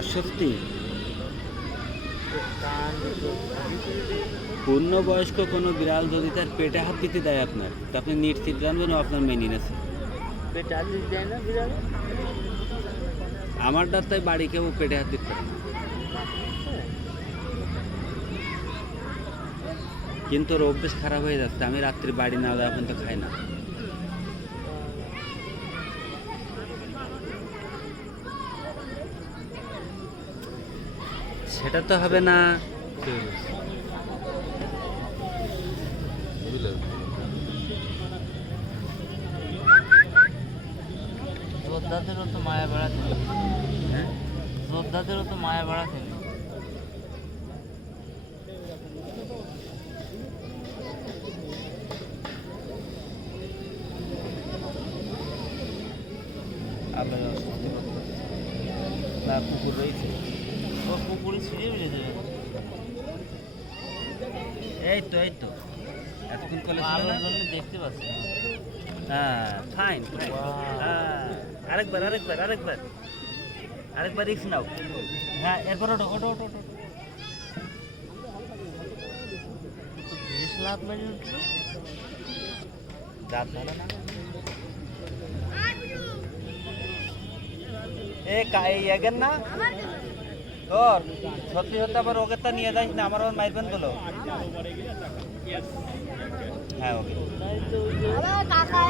অস্বস্তি। পূর্ণবয়স্ক কোনো বিড়াল যদি তার পেটে হাত দিতে দেয় আপনার, তো আপনি নিশ্চিত জানবেন আপনার মেনিন আছে। পেটে হাত দিতে দেয় না বিড়াল? আমার ডাক্তার বাড়ি কেউ পেটে হাত দিতে পারে না। কিন্তু ওর অভ্যেস খারাপ হয়ে যাচ্ছে, আমি রাত্রি বাড়ি না যাওয়া পর্যন্ত খাই না। সেটা তো হবে না। যোদ্ধাদেরও তো মায়া বেড়াতে, হ্যাঁ, যোদ্ধাদেরও তো মায়া বেড়াতে। না পুকুর রয়েছে, ও পুকুরে ছিঁড়ে মিলে যাবে। এই তো এতক্ষণ কলেজ ছিল আলোর না? জন্য দেখতে পাচ্ছি না। হ্যাঁ, ফাইন। আরেকবার রিক্স নাও। হ্যাঁ, এরপর ওটো। বেশ লাভ মেরে উঠলো। রাত ভালো না? এই এগেন না তোর সত্যি হতে আবার ওকে তো নিয়ে যাস না, আমার মাইরবেন তো। হ্যাঁ, ওকে। কাকা